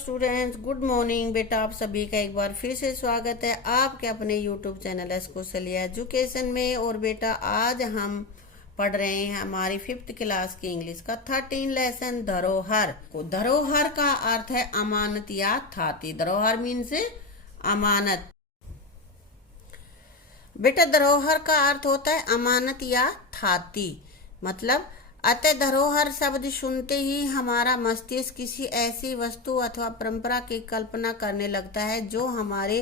Students, good morning. बेटा आप सभी का एक बार फिर से स्वागत है आपके अपने यूट्यूब चैनल एस्कोसलिया एजुकेशन में। और बेटा आज हम पढ़ रहे हैं हमारी 5th क्लास की इंग्लिश का 13 लेसन धरोहर। धरोहर का अर्थ है अमानत या थाती। धरोहर मीन्स अमानत। बेटा धरोहर का अर्थ होता है अमानत या थाती। मतलब अतः धरोहर शब्द सुनते ही हमारा मस्तिष्क किसी ऐसी वस्तु अथवा परंपरा की कल्पना करने लगता है जो हमारे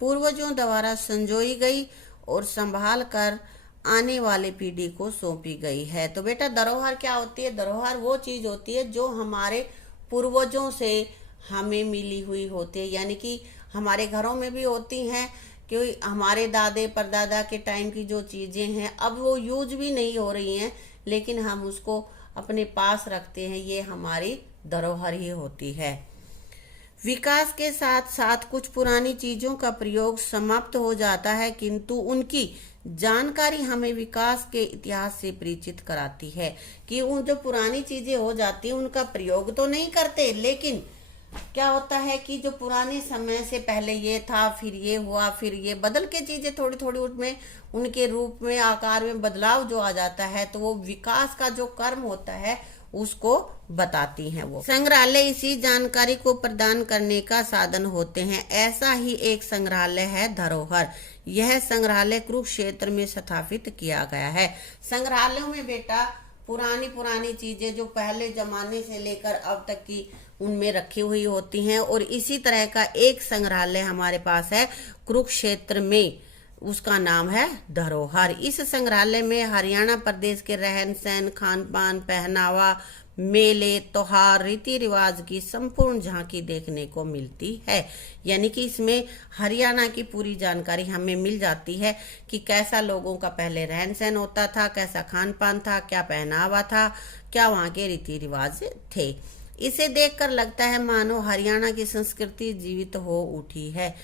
पूर्वजों द्वारा संजोई गई और संभाल कर आने वाली पीढ़ी को सौंपी गई है। तो बेटा धरोहर क्या होती है? धरोहर वो चीज होती है जो हमारे पूर्वजों से हमें मिली हुई होती है, यानी कि हमारे घरों में भी होती हैं कि हमारे दादे परदादा के टाइम की जो चीजें हैं अब वो यूज भी नहीं हो रही हैं, लेकिन हम उसको अपने पास रखते हैं। ये हमारी धरोहर ही होती है। विकास के साथ साथ कुछ पुरानी चीजों का प्रयोग समाप्त हो जाता है, किंतु उनकी जानकारी हमें विकास के इतिहास से परिचित कराती है। कि उन जो पुरानी चीजें हो जाती हैं उनका प्रयोग तो नहीं करते, लेकिन क्या होता है कि जो पुराने समय से पहले ये था, फिर ये हुआ, फिर ये बदल के चीजें थोड़ी थोड़ी उसमें उनके रूप में आकार में बदलाव जो आ जाता है, तो वो विकास का जो कर्म होता है उसको बताती हैं। वो संग्रहालय इसी जानकारी को प्रदान करने का साधन होते हैं। ऐसा ही एक संग्रहालय है धरोहर। यह संग्रहालय कुरुक्षेत्र में स्थापित किया गया है। संग्रहालयों में बेटा पुरानी पुरानी चीजें जो पहले जमाने से लेकर अब तक की उनमें रखी हुई होती हैं। और इसी तरह का एक संग्रहालय हमारे पास है कुरुक्षेत्र में, उसका नाम है धरोहर। इस संग्रहालय में हरियाणा प्रदेश के रहन सहन, खान पान, पहनावा, मेले, त्योहार, रीति रिवाज की संपूर्ण झांकी देखने को मिलती है। यानी कि इसमें हरियाणा की पूरी जानकारी हमें मिल जाती है कि कैसा लोगों का पहले रहन सहन होता था, कैसा खान पान था, क्या पहनावा था, क्या वहाँ के रीति रिवाज थे। इसे देखकर लगता है मानो हरियाणा की संस्कृति जीवित हो उठी है।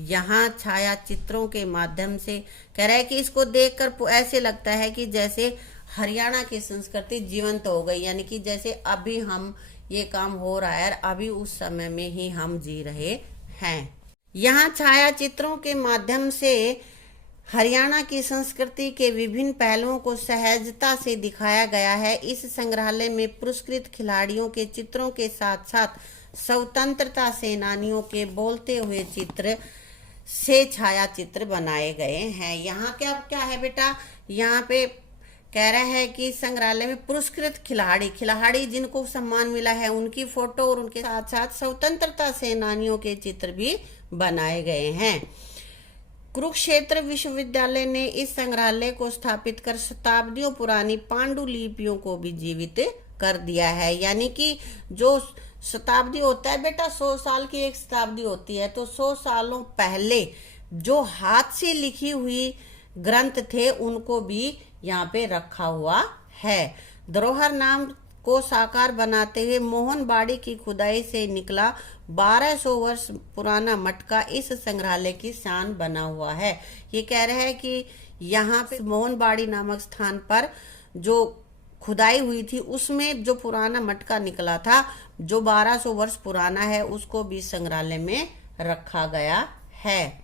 यहाँ छाया चित्रों के माध्यम से कह रहा है कि इसको देखकर ऐसे लगता है कि जैसे हरियाणा की संस्कृति जीवंत हो गई, यानी कि जैसे अभी हम ये काम हो रहा है, अभी उस समय में ही हम जी रहे हैं। यहाँ छाया चित्रों के माध्यम से हरियाणा की संस्कृति के विभिन्न पहलुओं को सहजता से दिखाया गया है। इस संग्रहालय में पुरस्कृत खिलाड़ियों के चित्रों के साथ साथ स्वतंत्रता सेनानियों के बोलते हुए चित्र से छाया चित्र बनाए गए हैं। यहाँ क्या क्या है बेटा? यहाँ पे कह रहा है कि संग्रहालय में पुरस्कृत खिलाड़ी जिनको सम्मान मिला है उनकी फोटो और उनके साथ साथ स्वतंत्रता सेनानियों के चित्र भी बनाए गए हैं। कुरुक्षेत्र विश्वविद्यालय ने इस संग्रहालय को स्थापित कर शताब्दियों पुरानी पांडुलिपियों को भी जीवित कर दिया है। यानी कि जो शताब्दी होता है बेटा, 100 साल की एक शताब्दी होती है, तो 100 सालों पहले जो हाथ से लिखी हुई ग्रंथ थे उनको भी यहाँ पे रखा हुआ है। धरोहर नाम को साकार बनाते हुए मोहनबाड़ी की खुदाई से निकला 1200 वर्ष पुराना मटका इस संग्रहालय की शान बना हुआ है। ये कह रहे हैं कि यहाँ पे मोहनबाड़ी नामक स्थान पर जो खुदाई हुई थी उसमें जो पुराना मटका निकला था जो 1200 वर्ष पुराना है, उसको भी संग्रहालय में रखा गया है।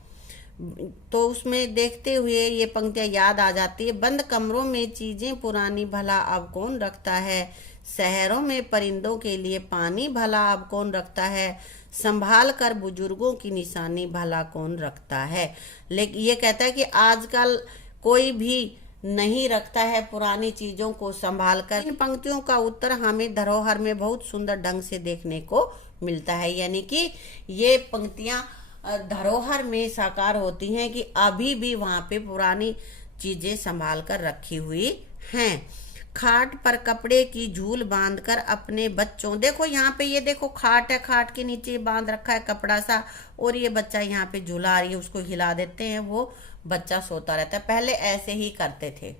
तो उसमें देखते हुए ये पंक्तियां याद आ जाती है। बंद कमरों में चीजें पुरानी भला अब कौन रखता है, शहरों में परिंदों के लिए पानी भला अब कौन रखता है, संभाल कर बुजुर्गों की निशानी भला कौन रखता है। लेकिन ये कहता है कि आजकल कोई भी नहीं रखता है पुरानी चीजों को संभाल कर। इन पंक्तियों का उत्तर हमें धरोहर में बहुत सुंदर ढंग से देखने को मिलता है। यानी कि ये पंक्तियां धरोहर में साकार होती हैं कि अभी भी वहां पे पुरानी चीजें संभाल कर रखी हुई हैं। खाट पर कपड़े की झूल बांधकर अपने बच्चों, देखो यहाँ पे ये देखो खाट है, खाट के नीचे बांध रखा है कपड़ा सा और ये बच्चा यहाँ पे झूला रही है, उसको हिला देते हैं, वो बच्चा सोता रहता है। पहले ऐसे ही करते थे।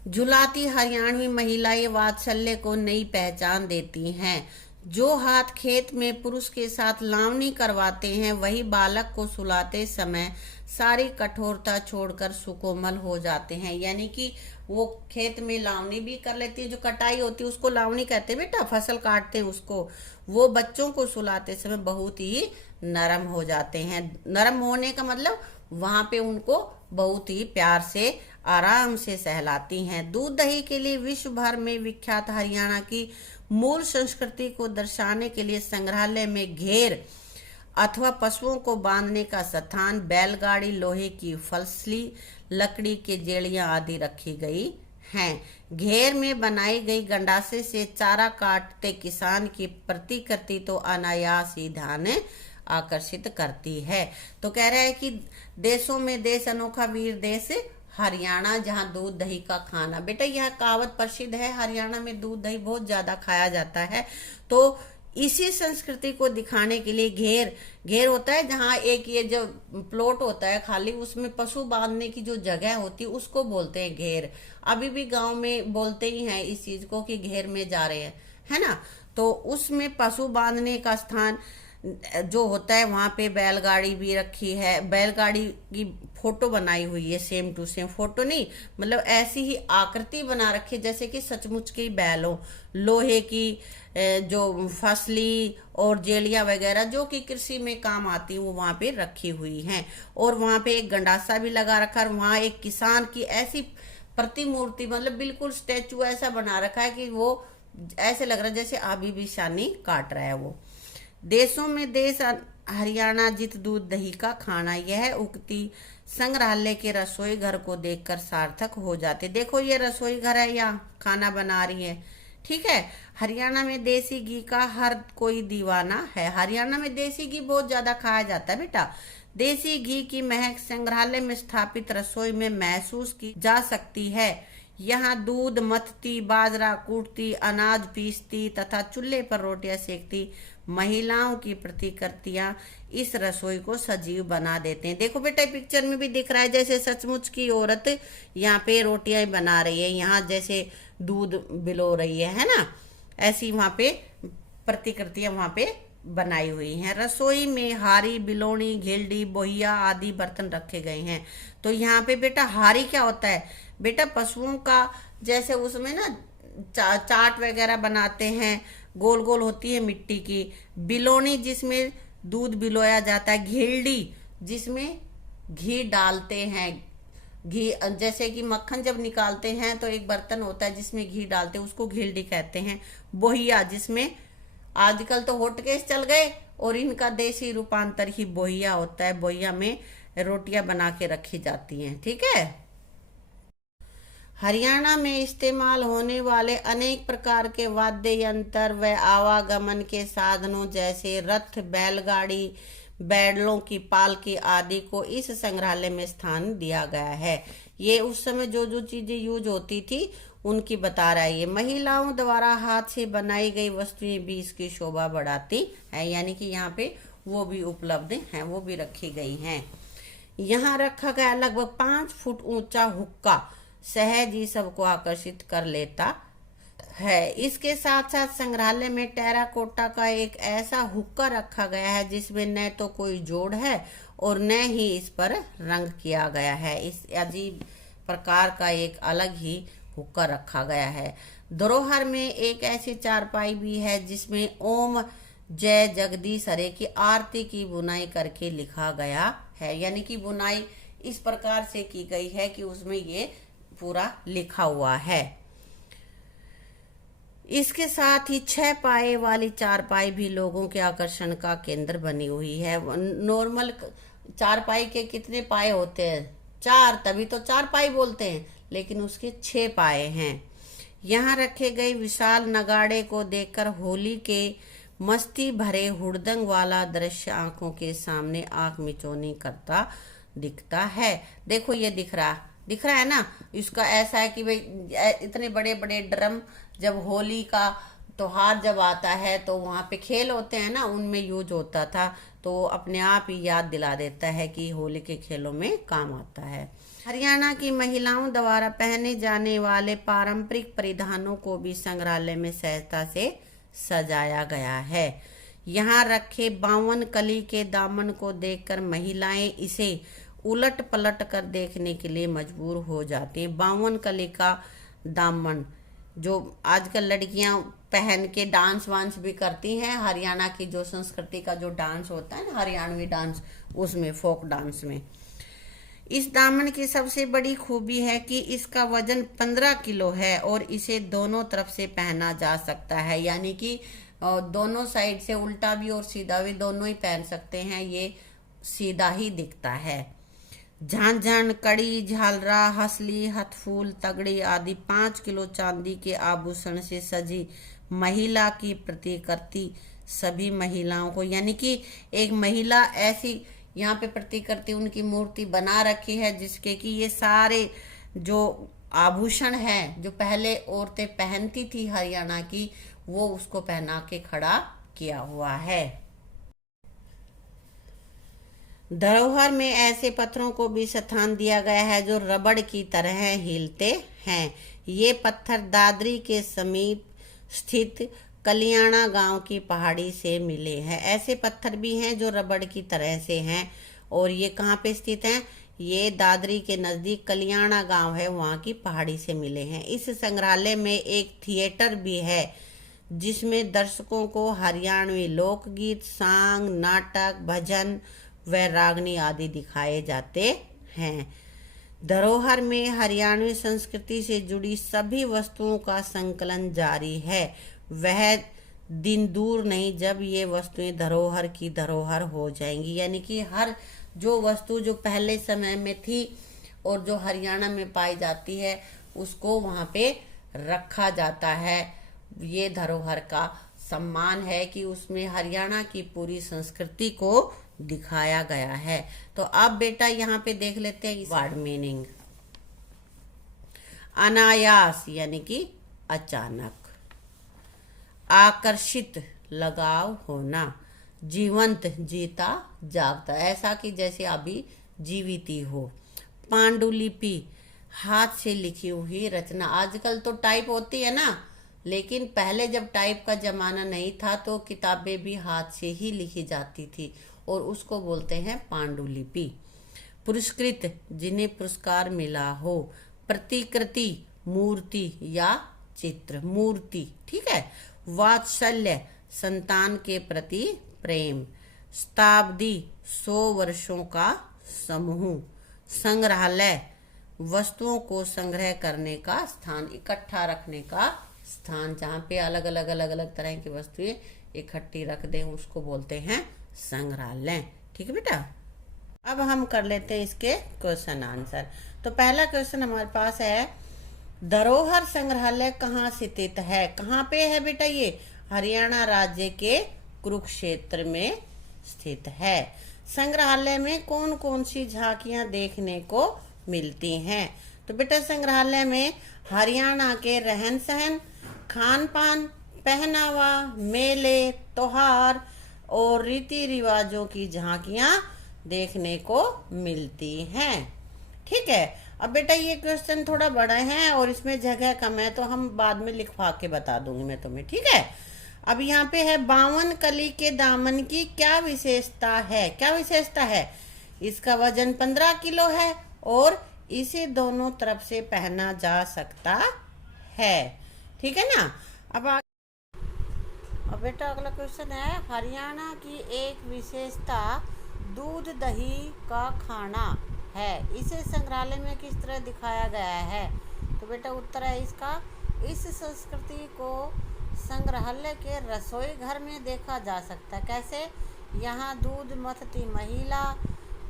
झुलाती हरियाणवी महिलाएं वात्सल्य को नई पहचान देती हैं। जो हाथ खेत में पुरुष के साथ लावनी करवाते हैं वही बालक को सुलाते समय सारी कठोरता छोड़कर सुकोमल हो जाते हैं। यानी कि वो खेत में लावनी भी कर लेती है, जो कटाई होती है उसको लावनी कहते हैं बेटा, फसल काटते हैं उसको। वो बच्चों को सुलाते समय बहुत ही नरम हो जाते हैं। नरम होने का मतलब वहां पे उनको बहुत ही प्यार से आराम से सहलाती हैं। दूध दही के लिए विश्व भर में विख्यात हरियाणा की मूल संस्कृति को दर्शाने के लिए संग्रहालय में घेर अथवा पशुओं को बांधने का स्थान, बैलगाड़ी, लोहे की फलसली, लकड़ी के जेड़ियां आदि रखी गई हैं। घेर में बनाई गई गंडासे से चारा काटते किसान की प्रतिकृति तो अनायास ही ध्यान आकर्षित करती है। तो कह रहा है कि देशों में देश अनोखा वीर देश हरियाणा, जहाँ दूध दही का खाना। बेटा यह कहावत प्रसिद्ध है, हरियाणा में दूध दही बहुत ज्यादा खाया जाता है। तो इसी संस्कृति को दिखाने के लिए घेर होता है, जहाँ एक ये जो प्लॉट होता है खाली, उसमें पशु बांधने की जो जगह होती है उसको बोलते हैं घेर। अभी भी गांव में बोलते ही हैं इस चीज को कि घेर में जा रहे हैं, है ना। तो उसमें पशु बांधने का स्थान जो होता है, वहां पे बैलगाड़ी भी रखी है। बैलगाड़ी की फोटो बनाई हुई है, सेम टू सेम फोटो नहीं, मतलब ऐसी ही आकृति बना रखी है जैसे कि सचमुच की बैल हो। लोहे की जो फसली और जेलियां वगैरह जो कि कृषि में काम आती है वो वहां पे रखी हुई हैं। और वहां पे एक गंडासा भी लगा रखा है। वहां एक किसान की ऐसी प्रतिमूर्ति, मतलब बिल्कुल स्टेचू ऐसा बना रखा है कि वो ऐसे लग रहा है जैसे अभी भी शानी काट रहा है वो। देशों में देश हरियाणा जित दूध दही का खाना, यह उक्ति संग्रहालय के रसोई घर को देखकर सार्थक हो जाते। देखो ये रसोई घर है, यहाँ खाना बना रही है, ठीक है। हरियाणा में देसी घी का हर कोई दीवाना है। हरियाणा में देसी घी बहुत ज्यादा खाया जाता है बेटा। देसी घी की महक संग्रहालय में स्थापित रसोई में महसूस की जा सकती है। यहाँ दूध मथती, बाजरा कूटती, अनाज पीसती तथा चूल्हे पर रोटियां सेकती महिलाओं की प्रतिकृतियां इस रसोई को सजीव बना देते हैं। देखो बेटा पिक्चर में भी दिख रहा है जैसे सचमुच की औरत यहाँ पे रोटियां बना रही है, यहाँ जैसे दूध बिलो रही है ना, ऐसी वहां पे प्रतिकृतियां वहां पे बनाई हुई हैं। रसोई में हारी, बिलोनी, घेल्डी, बोहिया आदि बर्तन रखे गए हैं। तो यहाँ पे बेटा हारी क्या होता है बेटा, पशुओं का जैसे उसमें ना चाट वगैरह बनाते हैं, गोल गोल होती है मिट्टी की। बिलोनी जिसमें दूध बिलोया जाता है। घेल्डी जिसमें घी डालते हैं, घी जैसे कि मक्खन जब निकालते हैं तो एक बर्तन होता है जिसमें घी डालते हैं, उसको घेल्डी कहते हैं। बोहिया जिसमें आजकल तो हॉटकेस चल गए और इनका देसी रूपांतर ही बोहिया होता है। बोहिया में रोटियां बना के रखी जाती हैं, ठीक है। हरियाणा में इस्तेमाल होने वाले अनेक प्रकार के वाद्य यंत्र व आवागमन के साधनों जैसे रथ, बैलगाड़ी, बैलों की पालकी आदि को इस संग्रहालय में स्थान दिया गया है। ये उस समय जो जो चीजें यूज होती थी उनकी बता रहा है। ये महिलाओं द्वारा हाथ से बनाई गई वस्तुएं भी इसकी शोभा बढ़ाती है, यानी कि यहाँ पे वो भी उपलब्ध हैं, वो भी रखी गई हैं। यहाँ रखा गया लगभग 5 फुट ऊंचा हुक्का सहज ही सबको आकर्षित कर लेता है। इसके साथ साथ संग्रहालय में टेराकोटा का एक ऐसा हुक्का रखा गया है जिसमें न तो कोई जोड़ है और न ही इस पर रंग किया गया है। इस अजीब प्रकार का एक अलग ही हुक्का रखा गया है। धरोहर में एक ऐसी चारपाई भी है जिसमें ओम जय जगदीश हरे की आरती की बुनाई करके लिखा गया है, यानी कि बुनाई इस प्रकार से की गई है कि उसमें ये पूरा लिखा हुआ है। इसके साथ ही 6 पाए वाली चारपाई भी लोगों के आकर्षण का केंद्र बनी हुई है। नॉर्मल चारपाई के कितने पाए होते हैं? 4, तभी तो चारपाई बोलते हैं, लेकिन उसके 6 पाए हैं। यहाँ रखे गए विशाल नगाड़े को देखकर होली के मस्ती भरे हुड़दंग वाला दृश्य आंखों के सामने आंख मिचौनी करता दिखता है। देखो ये दिख रहा है ना, इसका ऐसा है कि भाई इतने बड़े बड़े ड्रम जब होली का त्योहार जब आता है तो वहाँ पे खेल होते हैं ना, उनमें यूज होता था, तो अपने आप ही याद दिला देता है कि होली के खेलों में काम आता है। हरियाणा की महिलाओं द्वारा पहने जाने वाले पारंपरिक परिधानों को भी संग्रहालय में सहजता से सजाया गया है। यहाँ रखे 52 कली के दामन को देखकर महिलाएं इसे उलट पलट कर देखने के लिए मजबूर हो जाते हैं। 52 कली का दामन, जो आजकल लड़कियां पहन के डांस वांस भी करती हैं, हरियाणा की जो संस्कृति का जो डांस होता है ना, हरियाणवी डांस, उसमें फोक डांस में। इस दामन की सबसे बड़ी खूबी है कि इसका वजन 15 किलो है और इसे दोनों तरफ से पहना जा सकता है, यानी कि दोनों साइड से, उल्टा भी और सीधा भी, दोनों ही पहन सकते हैं। ये सीधा ही दिखता है। झांझन, कड़ी, झालरा, हसली, हथफूल, तगड़ी आदि 5 किलो चांदी के आभूषण से सजी महिला की प्रतिकृति सभी महिलाओं को, यानी कि एक महिला ऐसी यहाँ पे प्रतिकृति, उनकी मूर्ति बना रखी है जिसके कि ये सारे जो आभूषण हैं जो पहले औरतें पहनती थी हरियाणा की, वो उसको पहना के खड़ा किया हुआ है। धरोहर में ऐसे पत्थरों को भी स्थान दिया गया है जो रबड़ की तरह हिलते हैं। ये पत्थर दादरी के समीप स्थित कलियाणा गांव की पहाड़ी से मिले हैं। ऐसे पत्थर भी हैं जो रबड़ की तरह से हैं, और ये कहाँ पे स्थित हैं? ये दादरी के नज़दीक कलियाणा गांव है, वहाँ की पहाड़ी से मिले हैं। इस संग्रहालय में एक थिएटर भी है जिसमें दर्शकों को हरियाणवी लोकगीत, सांग, नाटक, भजन व रागनी आदि दिखाए जाते हैं। धरोहर में हरियाणवी संस्कृति से जुड़ी सभी वस्तुओं का संकलन जारी है। वह दिन दूर नहीं जब ये वस्तुएं धरोहर की धरोहर हो जाएंगी, यानी कि हर जो वस्तु जो पहले समय में थी और जो हरियाणा में पाई जाती है उसको वहाँ पे रखा जाता है। ये धरोहर का सम्मान है कि उसमें हरियाणा की पूरी संस्कृति को दिखाया गया है। तो अब बेटा यहाँ पे देख लेते हैं वर्ड मीनिंग। अनायास यानी कि अचानक, आकर्षित लगाव होना, जीवंत जीता जागता, ऐसा कि जैसे अभी जीवित ही हो। पांडुलिपि हाथ से लिखी हुई रचना। आजकल तो टाइप होती है ना, लेकिन पहले जब टाइप का जमाना नहीं था तो किताबें भी हाथ से ही लिखी जाती थी और उसको बोलते हैं पांडुलिपि। पुरस्कृत जिन्हें पुरस्कार मिला हो। प्रतिकृति मूर्ति या चित्र, मूर्ति, ठीक है। वात्सल्य संतान के प्रति प्रेम। शताब्दी 100 वर्षों का समूह। संग्रहालय वस्तुओं को संग्रह करने का स्थान, इकट्ठा रखने का स्थान, जहाँ पे अलग अलग तरह की वस्तुएं इकट्ठी रख दें उसको बोलते हैं संग्रहालय। ठीक है बेटा, अब हम कर लेते हैं इसके क्वेश्चन आंसर। तो पहला क्वेश्चन हमारे पास है, धरोहर संग्रहालय कहाँ स्थित है? कहाँ पे है बेटा? ये हरियाणा राज्य के कुरुक्षेत्र में स्थित है। संग्रहालय में कौन कौन सी झांकियां देखने को मिलती हैं? तो बेटा संग्रहालय में हरियाणा के रहन सहन, खान पान, पहनावा, मेले, त्योहार और रीति रिवाजों की झांकियां देखने को मिलती हैं। ठीक है। अब बेटा ये क्वेश्चन थोड़ा बड़ा है और इसमें जगह कम है, तो हम बाद में लिखवा के बता दूंगी मैं तुम्हें। ठीक है। अब यहाँ पे है 52 कली के दामन की क्या विशेषता है? क्या विशेषता है? इसका वजन 15 किलो है और इसे दोनों तरफ से पहना जा सकता है। ठीक है ना। अब बेटा अगला क्वेश्चन है, हरियाणा की एक विशेषता दूध दही का खाना है, इसे संग्रहालय में किस तरह दिखाया गया है? तो बेटा उत्तर है इसका, इस संस्कृति को संग्रहालय के रसोई घर में देखा जा सकता है। कैसे? यहाँ दूध मथती महिला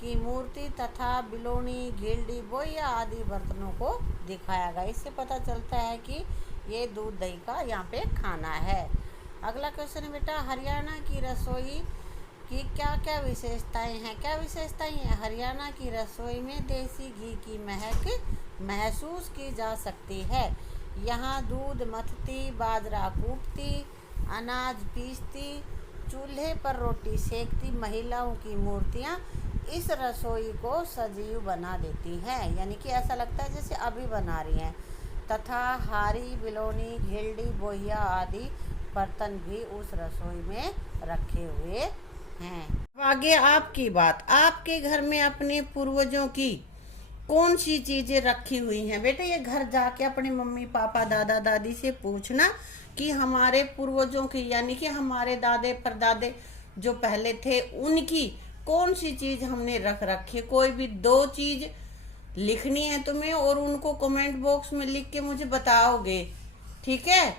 की मूर्ति तथा बिलोनी, घिल्डी, बोया आदि बर्तनों को दिखाया गया। इससे पता चलता है कि ये दूध दही का यहाँ पे खाना है। अगला क्वेश्चन है बेटा, हरियाणा की रसोई की क्या क्या विशेषताएं हैं? क्या विशेषताएं हैं? हरियाणा की रसोई में देसी घी की महक महसूस की जा सकती है। यहाँ दूध मथती, बाजरा कूटती, अनाज पीसती, चूल्हे पर रोटी सेकती महिलाओं की मूर्तियाँ इस रसोई को सजीव बना देती हैं, यानी कि ऐसा लगता है जैसे अभी बना रही हैं। तथा हारी, बिलोनी, घिल्डी, बोहिया आदि बर्तन भी उस रसोई में रखे हुए हैं। अब आगे आपकी बात, आपके घर में अपने पूर्वजों की कौन सी चीजें रखी हुई हैं? बेटा ये घर जाके अपने मम्मी पापा दादा दादी से पूछना कि हमारे पूर्वजों की, यानी कि हमारे दादे परदादे जो पहले थे, उनकी कौन सी चीज हमने रख रखी है। कोई भी 2 चीज लिखनी है तुम्हें और उनको कमेंट बॉक्स में लिख के मुझे बताओगे, ठीक है?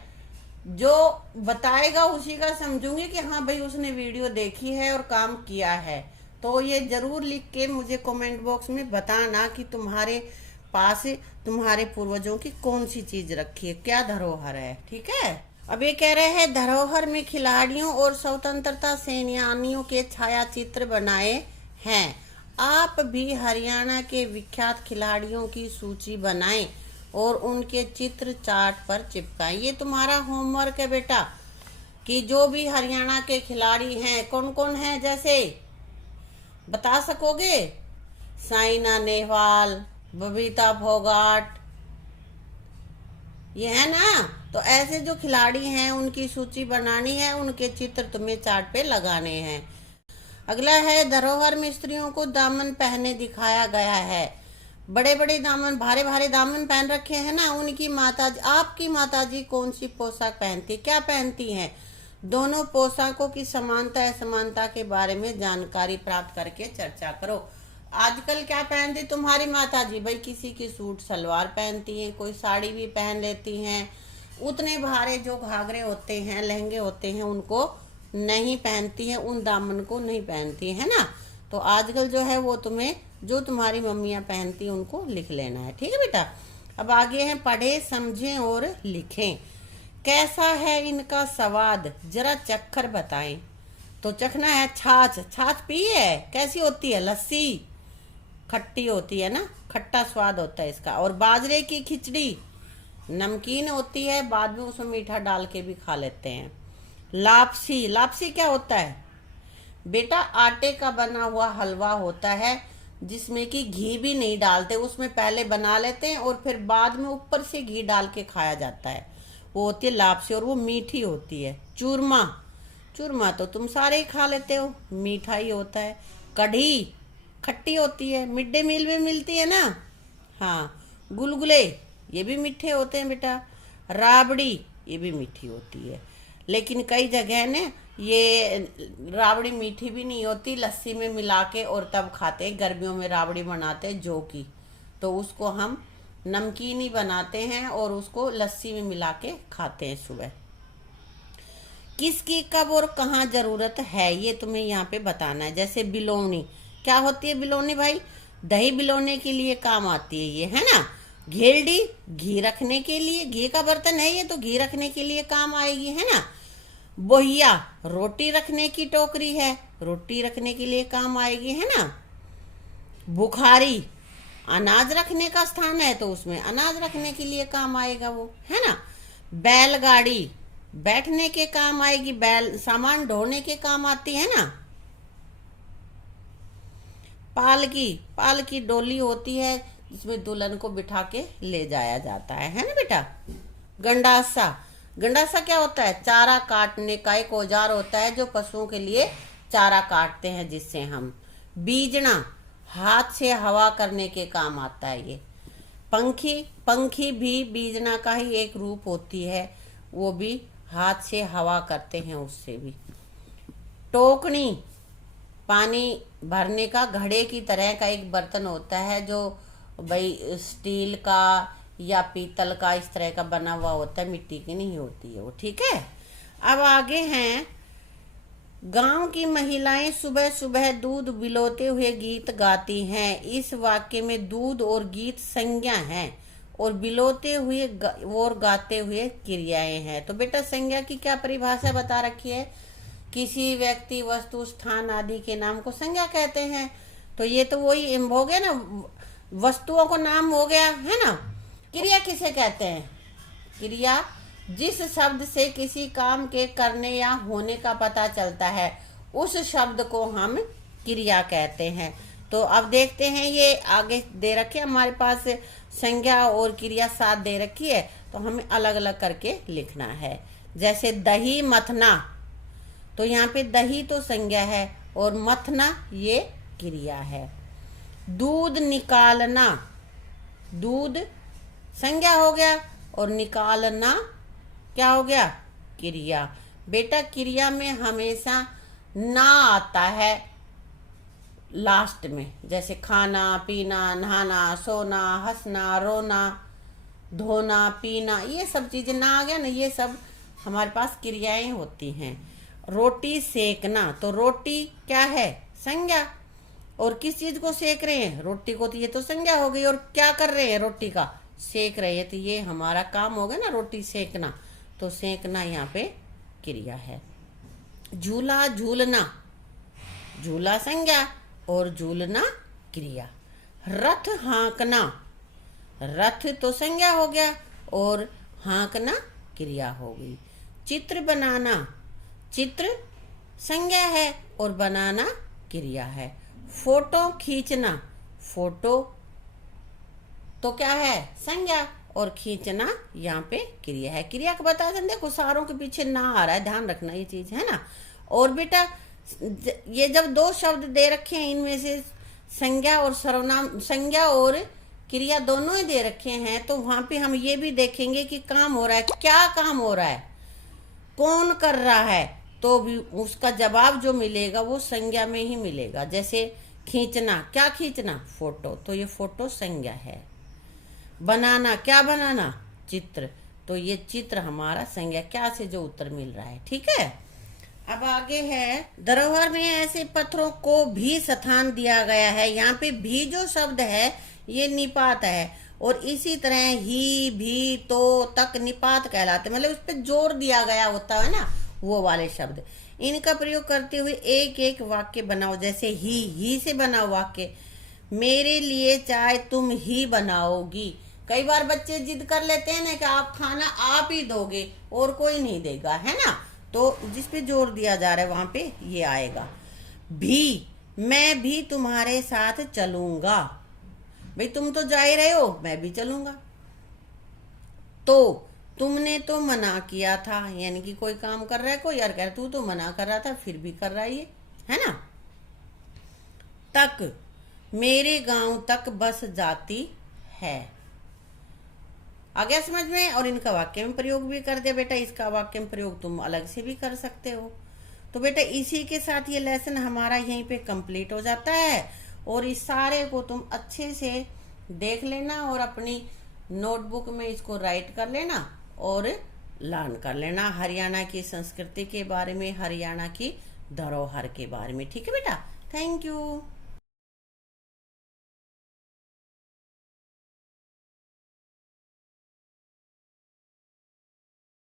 जो बताएगा उसी का समझूंगी कि हाँ भाई उसने वीडियो देखी है और काम किया है। तो ये जरूर लिख के मुझे कमेंट बॉक्स में बताना कि तुम्हारे पास तुम्हारे पूर्वजों की कौन सी चीज रखी है, क्या धरोहर है, ठीक है? अब ये कह रहे हैं धरोहर में खिलाड़ियों और स्वतंत्रता सेनानियों के छायाचित्र बनाए हैं। आप भी हरियाणा के विख्यात खिलाड़ियों की सूची बनाएं और उनके चित्र चार्ट पर चिपकाएं। ये तुम्हारा होमवर्क है बेटा, कि जो भी हरियाणा के खिलाड़ी हैं, कौन कौन हैं, जैसे बता सकोगे? साइना नेहवाल, बबीता फोगाट, ये है ना? तो ऐसे जो खिलाड़ी हैं उनकी सूची बनानी है, उनके चित्र तुम्हें चार्ट पे लगाने हैं। अगला है धरोहर में स्त्रियों को दामन पहने दिखाया गया है। बड़े बड़े दामन, भारे भारे दामन पहन रखे हैं ना, उनकी माताजी, आपकी माताजी कौन सी पोशाक पहनती, क्या पहनती हैं? दोनों पोशाकों की समानता असमानता के बारे में जानकारी प्राप्त करके चर्चा करो। आजकल क्या पहनती तुम्हारी माताजी? भाई किसी की सूट सलवार पहनती है, कोई साड़ी भी पहन लेती हैं। उतने भारे जो घाघरे होते हैं, लहंगे होते हैं, उनको नहीं पहनती हैं, उन दामन को नहीं पहनती है ना। तो आजकल जो है वो तुम्हें जो तुम्हारी मम्मियाँ पहनती हैं उनको लिख लेना है, ठीक है बेटा? अब आगे हैं पढ़ें समझें और लिखें। कैसा है इनका स्वाद, जरा चखकर बताएं। तो चखना है छाछ। छाछ पी है? कैसी होती है? लस्सी खट्टी होती है ना, खट्टा स्वाद होता है इसका। और बाजरे की खिचड़ी नमकीन होती है, बाद में उसमें मीठा डाल के भी खा लेते हैं। लापसी, लापसी क्या होता है बेटा? आटे का बना हुआ हलवा होता है जिसमें कि घी भी नहीं डालते, उसमें पहले बना लेते हैं और फिर बाद में ऊपर से घी डाल के खाया जाता है, वो होती है लापसी, और वो मीठी होती है। चूरमा, चूरमा तो तुम सारे ही खा लेते हो, मीठा ही होता है। कढ़ी खट्टी होती है, मिड डे मील में मिलती है ना। हाँ, गुलगुले ये भी मीठे होते हैं बेटा। राबड़ी ये भी मीठी होती है, लेकिन कई जगह ने ये राबड़ी मीठी भी नहीं होती, लस्सी में मिला के और तब खाते हैं। गर्मियों में राबड़ी बनाते हैं जौ की, तो उसको हम नमकीन ही बनाते हैं और उसको लस्सी में मिला के खाते हैं सुबह। किसकी कब और कहाँ जरूरत है ये तुम्हें यहाँ पे बताना है। जैसे बिलोनी, क्या होती है बिलोनी भाई? दही बिलोने के लिए काम आती है ये, है ना। घेलड़ी घी रखने के लिए, घी का बर्तन है ये, तो घी रखने के लिए काम आएगी, है ना। बोहिया रोटी रखने की टोकरी है, रोटी रखने के लिए काम आएगी, है ना। बुखारी अनाज रखने का स्थान है, तो उसमें अनाज रखने के लिए काम आएगा वो, है ना। बैलगाड़ी बैठने के काम आएगी, बैल सामान ढोने के काम आती है ना। पालकी, पालकी डोली होती है जिसमें दुल्हन को बिठा के ले जाया जाता है ना बेटा। गंडासा, गंडासा क्या होता है? चारा काटने का एक औजार होता है जो पशुओं के लिए चारा काटते हैं जिससे हम। बीजना हाथ से हवा करने के काम आता है ये। पंखी, पंखी भी बीजना का ही एक रूप होती है, वो भी हाथ से हवा करते हैं उससे भी। टोकनी पानी भरने का घड़े की तरह का एक बर्तन होता है जो भाई स्टील का या पीतल का इस तरह का बना हुआ होता है, मिट्टी की नहीं होती है वो, ठीक है। अब आगे हैं गांव की महिलाएं सुबह सुबह दूध बिलोते हुए गीत गाती हैं। इस वाक्य में दूध और गीत संज्ञा हैं और बिलोते हुए और गाते हुए क्रियाएं हैं। तो बेटा संज्ञा की क्या परिभाषा बता रखी है? किसी व्यक्ति वस्तु स्थान आदि के नाम को संज्ञा कहते हैं। तो ये तो वही हो गया ना, वस्तुओं को नाम हो गया, है ना। क्रिया किसे कहते हैं? क्रिया जिस शब्द से किसी काम के करने या होने का पता चलता है उस शब्द को हम क्रिया कहते हैं। तो अब देखते हैं, ये आगे दे रखे हमारे पास संज्ञा और क्रिया साथ दे रखी है, तो हमें अलग अलग करके लिखना है। जैसे दही मथना, तो यहाँ पे दही तो संज्ञा है और मथना ये क्रिया है। दूध निकालना, दूध संज्ञा हो गया और निकालना क्या हो गया, क्रिया। बेटा क्रिया में हमेशा ना आता है लास्ट में, जैसे खाना पीना, नहाना, सोना, हंसना, रोना, धोना, पीना, ये सब चीजें ना आ गया ना, ये सब हमारे पास क्रियाएं होती हैं। रोटी सेकना, तो रोटी क्या है, संज्ञा। और किस चीज को सेक रहे हैं, रोटी को, तो ये तो संज्ञा हो गई। और क्या कर रहे हैं, रोटी का सेक रहे हैं, तो ये हमारा काम हो गया ना, रोटी सेकना। तो सेकना यहाँ पे क्रिया है। झूला झूलना, झूला संज्ञा और झूलना क्रिया। रथ हाँकना, रथ तो संज्ञा हो गया और हाँकना क्रिया हो गई। चित्र बनाना, चित्र संज्ञा है और बनाना क्रिया है। फोटो खींचना, फोटो तो क्या है, संज्ञा और खींचना यहाँ पे क्रिया है। क्रिया को बता दें, देखो सारों के पीछे ना आ रहा है, ध्यान रखना ये चीज है ना। और बेटा ये जब दो शब्द दे रखे हैं, इनमें से संज्ञा और सर्वनाम, संज्ञा और क्रिया दोनों ही दे रखे हैं, तो वहां पे हम ये भी देखेंगे कि काम हो रहा है, क्या काम हो रहा है, कौन कर रहा है, तो भी उसका जवाब जो मिलेगा वो संज्ञा में ही मिलेगा। जैसे खींचना, क्या खींचना, फोटो, तो ये फोटो संज्ञा है। बनाना, क्या बनाना, चित्र, तो ये चित्र हमारा संज्ञा, क्या से जो उत्तर मिल रहा है। ठीक है, अब आगे है, धरोहर में ऐसे पत्थरों को भी स्थान दिया गया है। यहाँ पे भी जो शब्द है ये निपात है, और इसी तरह ही, भी, तो, तक निपात कहलाते, मतलब उस पर जोर दिया गया होता है ना, वो वाले शब्द। इनका प्रयोग करते हुए एक एक वाक्य बनाओ। जैसे ही से बनाओ वाक्य, मेरे लिए चाय तुम ही बनाओगी। कई बार बच्चे जिद कर लेते हैं ना कि आप खाना आप ही दोगे और कोई नहीं देगा, है ना, तो जिस पे जोर दिया जा रहा है वहां पे ये आएगा। भी, मैं भी तुम्हारे साथ चलूंगा, भाई तुम तो जा ही रहे हो, मैं भी चलूंगा। तो तुमने तो मना किया था, यानी कि कोई काम कर रहा है कोई, यार कह रहा तू तो मना कर रहा था फिर भी कर रहा है ये, है ना। तक, मेरे गांव तक बस जाती है। आ गया समझ में। और इनका वाक्य में प्रयोग भी कर दिया बेटा, इसका वाक्य में प्रयोग तुम अलग से भी कर सकते हो। तो बेटा इसी के साथ ये लेसन हमारा यहीं पे कंप्लीट हो जाता है। और इस सारे को तुम अच्छे से देख लेना और अपनी नोटबुक में इसको राइट कर लेना और लर्न कर लेना, हरियाणा की संस्कृति के बारे में, हरियाणा की धरोहर के बारे में। ठीक है बेटा, थैंक यू।